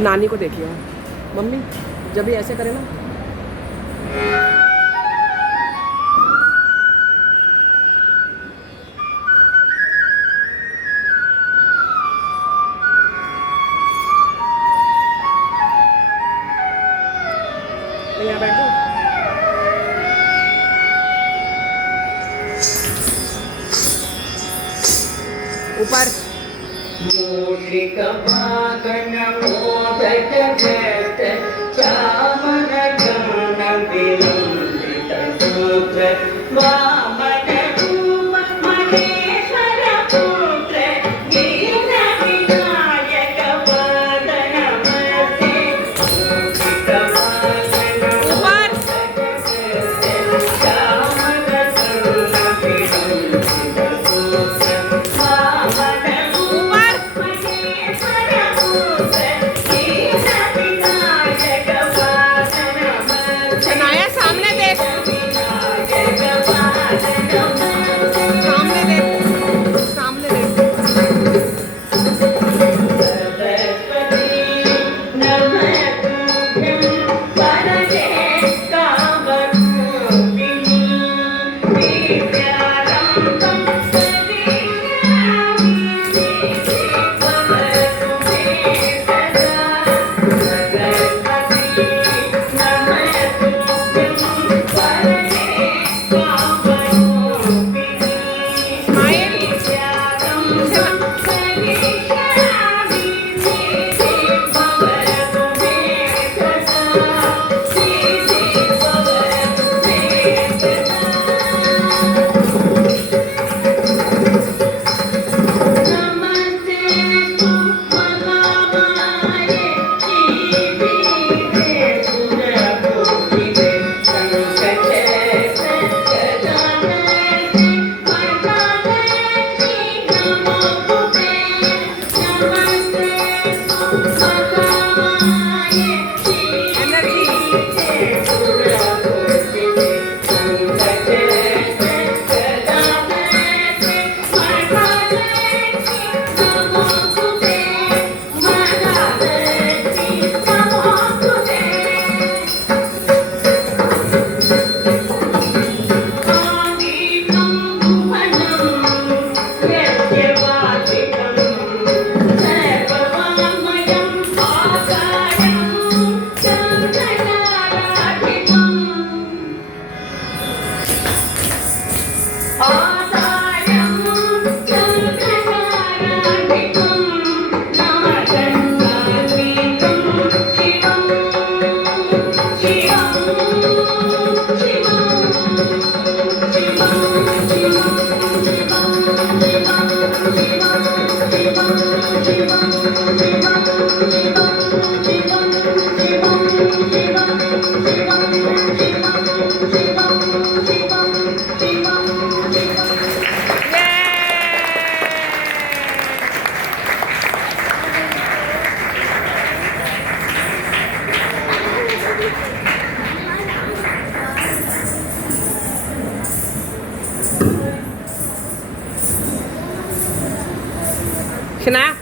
नानी को देखिए मम्मी जब भी ऐसे करे ना मैं यहाँ बैठ जाऊँ ऊपर मूषिकवाहन मोदक जट चामर गमन विलंबित सूत्र वामन रूप महेश्वर पुत्र दीन विनायक वदन मते मूषिकवाहन मोदक जट चामर गमन विलंबित सूत्र वामन शनाया सामने देख सामने देख सामने देख शनाया